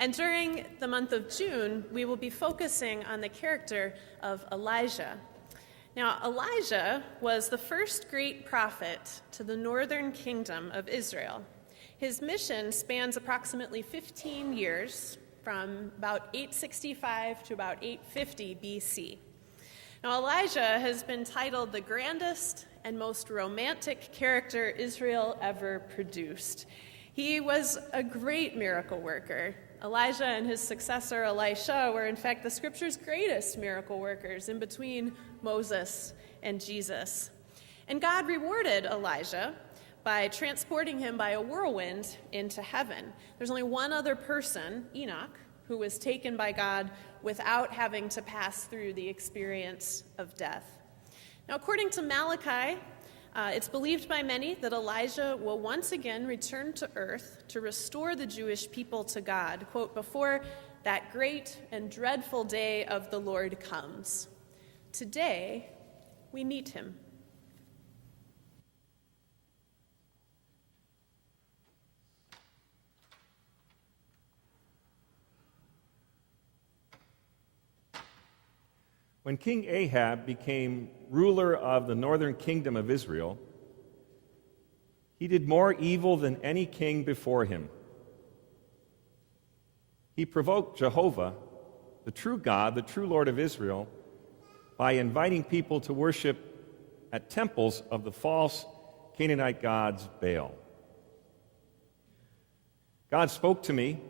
And during the month of June, we will be focusing on the character of Elijah. Now, Elijah was the first great prophet to the northern kingdom of Israel. His mission spans approximately 15 years, from about 865 to about 850 BC. Now, Elijah has been titled the grandest and most romantic character Israel ever produced. He was a great miracle worker. Elijah and his successor Elisha were in fact the scripture's greatest miracle workers in between Moses and Jesus. And God rewarded Elijah by transporting him by a whirlwind into heaven. There's only one other person, Enoch, who was taken by God without having to pass through the experience of death. Now, according to Malachi, it's believed by many that Elijah will once again return to earth to restore the Jewish people to God, quote, before that great and dreadful day of the Lord comes. Today, we meet him. When King Ahab became ruler of the northern kingdom of Israel, he did more evil than any king before him. He provoked Jehovah, the true God, the true Lord of Israel, by inviting people to worship at temples of the false Canaanite gods Baal. God spoke to me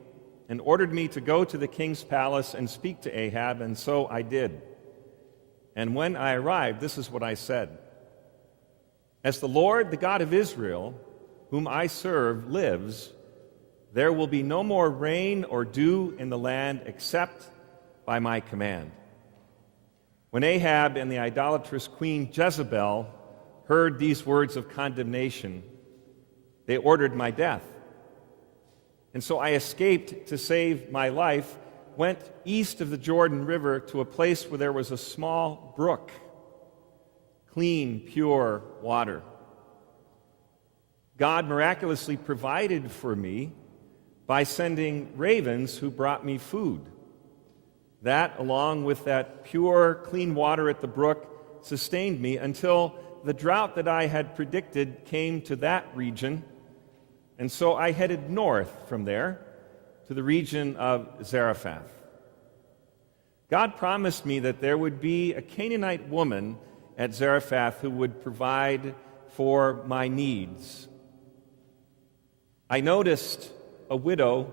and ordered me to go to the king's palace and speak to Ahab, and so I did. And when I arrived, this is what I said. As the Lord, the God of Israel, whom I serve, lives, there will be no more rain or dew in the land except by my command. When Ahab and the idolatrous queen Jezebel heard these words of condemnation, they ordered my death. And so I escaped to save my life, went east of the Jordan River to a place where there was a small brook, clean, pure water. God miraculously provided for me by sending ravens who brought me food. That, along with that pure, clean water at the brook, sustained me until the drought that I had predicted came to that region, and so I headed north from there to the region of Zarephath. God promised me that there would be a Canaanite woman at Zarephath who would provide for my needs. I noticed a widow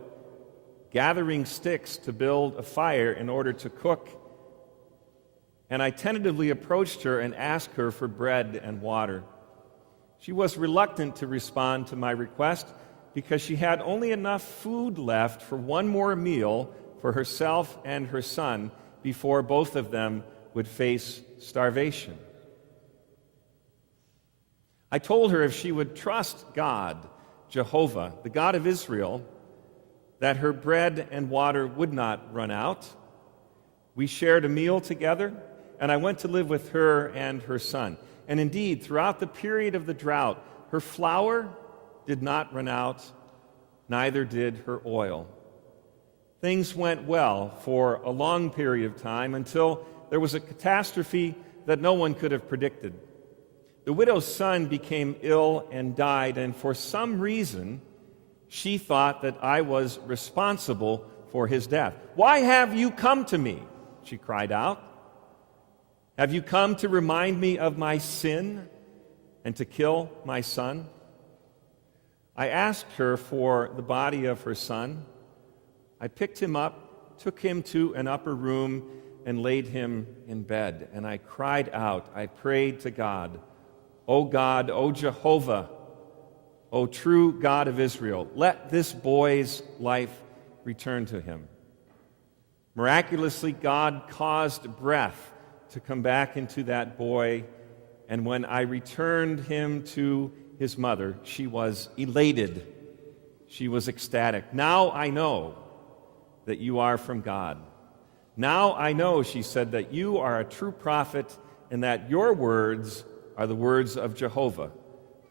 gathering sticks to build a fire in order to cook, and I tentatively approached her and asked her for bread and water. She was reluctant to respond to my request because she had only enough food left for one more meal for herself and her son before both of them would face starvation. I told her if she would trust God, Jehovah, the God of Israel, that her bread and water would not run out. We shared a meal together, and I went to live with her and her son. And indeed, throughout the period of the drought, her flour did not run out, neither did her oil. Things went well for a long period of time until there was a catastrophe that no one could have predicted. The widow's son became ill and died, and for some reason, she thought that I was responsible for his death. "Why have you come to me?" she cried out. "Have you come to remind me of my sin and to kill my son?" I asked her for the body of her son. I picked him up, took him to an upper room, and laid him in bed. And I cried out, I prayed to God, "O God, O Jehovah, O true God of Israel, let this boy's life return to him." Miraculously, God caused breath to come back into that boy, and when I returned him to his mother, she was elated. She was ecstatic. "Now I know that you are from God. Now I know," she said, "that you are a true prophet and that your words are the words of Jehovah,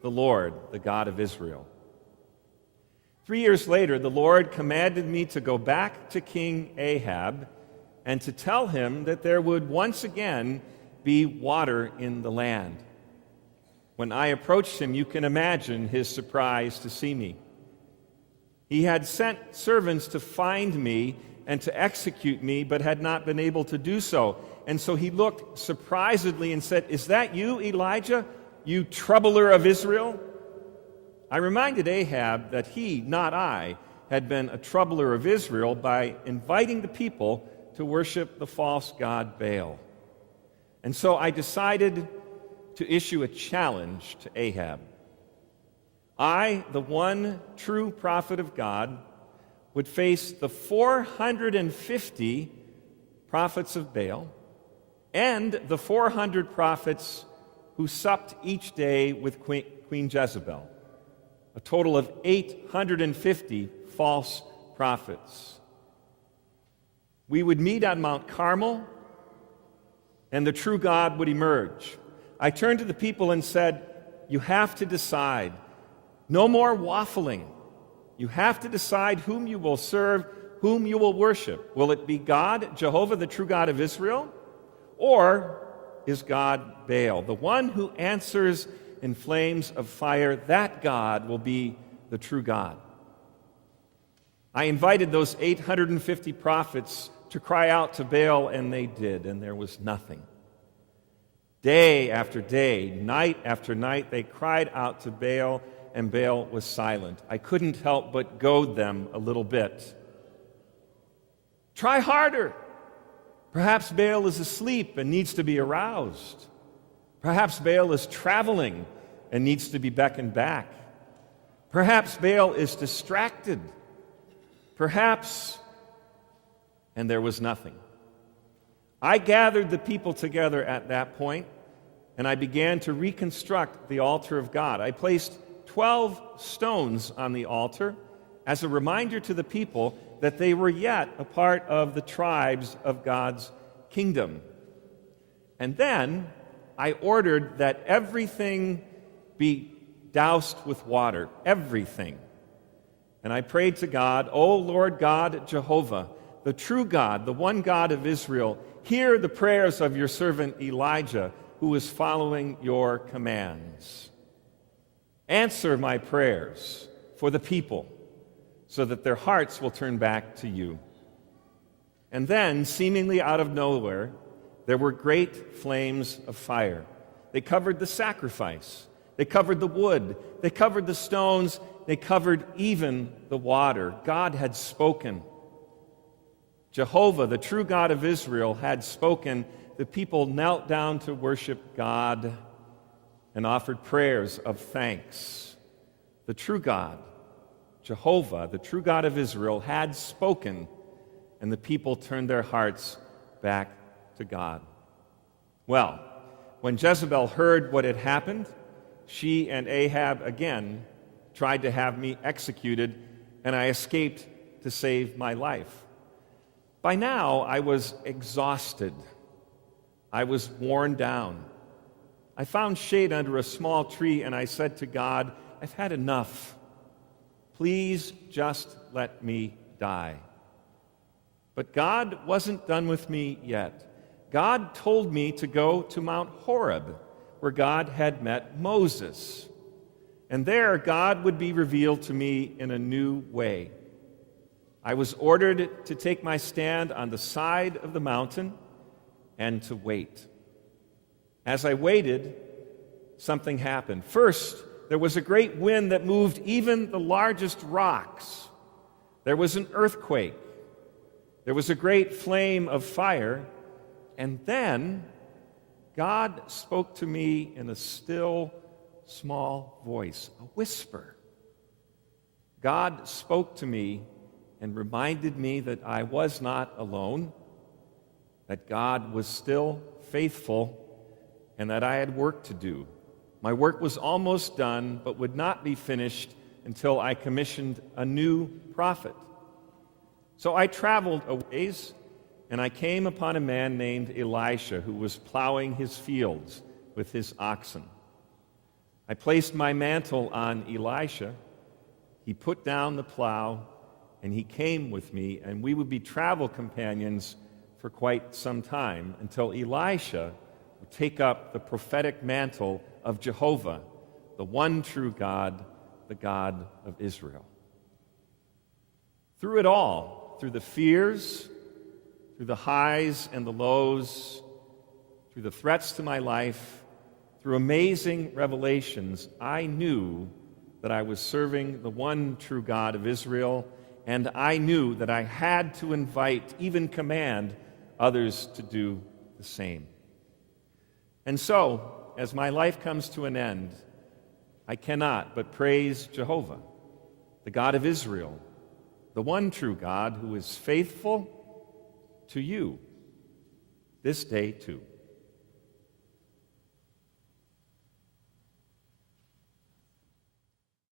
the Lord, the God of Israel." 3 years later, the Lord commanded me to go back to King Ahab and to tell him that there would once again be water in the land. When I approached him, you can imagine his surprise to see me. He had sent servants to find me and to execute me, but had not been able to do so. And so he looked surprisedly and said, "Is that you, Elijah, you troubler of Israel?" I reminded Ahab that he, not I, had been a troubler of Israel by inviting the people to worship the false god Baal. And so I decided to issue a challenge to Ahab. I, the one true prophet of God, would face the 450 prophets of Baal and the 400 prophets who supped each day with Queen Jezebel. A total of 850 false prophets. We would meet on Mount Carmel, and the true God would emerge. I turned to the people and said, "You have to decide. No more waffling. You have to decide whom you will serve, whom you will worship. Will it be God, Jehovah, the true God of Israel? Or is God Baal, the one who answers in flames of fire? That God will be the true God." I invited those 850 prophets to cry out to Baal, and they did, and there was nothing. Day after day, night after night, they cried out to Baal, and Baal was silent. I couldn't help but goad them a little bit. Try harder. Perhaps Baal is asleep and needs to be aroused. Perhaps Baal is traveling and needs to be beckoned back. Perhaps Baal is distracted. Perhaps, and there was nothing. I gathered the people together at that point, and I began to reconstruct the altar of God. I placed 12 stones on the altar as a reminder to the people that they were yet a part of the tribes of God's kingdom. And then I ordered that everything be doused with water, everything. And I prayed to God, "O Lord God Jehovah, the true God, the one God of Israel, hear the prayers of your servant Elijah, who is following your commands. Answer my prayers for the people, so that their hearts will turn back to you." And then, seemingly out of nowhere, there were great flames of fire. They covered the sacrifice. They covered the wood. They covered the stones. They covered even the water. God had spoken. Jehovah, the true God of Israel, had spoken. The people knelt down to worship God and offered prayers of thanks. The true God, Jehovah, the true God of Israel, had spoken, and the people turned their hearts back to God. Well, when Jezebel heard what had happened, she and Ahab again tried to have me executed, and I escaped to save my life. By now, I was exhausted. I was worn down. I found shade under a small tree, and I said to God, "I've had enough. Please just let me die." But God wasn't done with me yet. God told me to go to Mount Horeb, where God had met Moses. And there, God would be revealed to me in a new way. I was ordered to take my stand on the side of the mountain and to wait. As I waited, something happened. First, there was a great wind that moved even the largest rocks. There was an earthquake. There was a great flame of fire. And then God spoke to me in a still, small voice, a whisper. God spoke to me and reminded me that I was not alone, that God was still faithful, and that I had work to do. My work was almost done, but would not be finished until I commissioned a new prophet. So I traveled a ways, and I came upon a man named Elisha who was plowing his fields with his oxen. I placed my mantle on Elisha. He put down the plow, and he came with me, and we would be travel companions for quite some time until Elisha would take up the prophetic mantle of Jehovah, the one true God, the God of Israel. Through it all, through the fears, through the highs and the lows, through the threats to my life, through amazing revelations, I knew that I was serving the one true God of Israel, and I knew that I had to invite, even command, others to do the same. And so, as my life comes to an end, I cannot but praise Jehovah, the God of Israel, the one true God who is faithful to you this day too.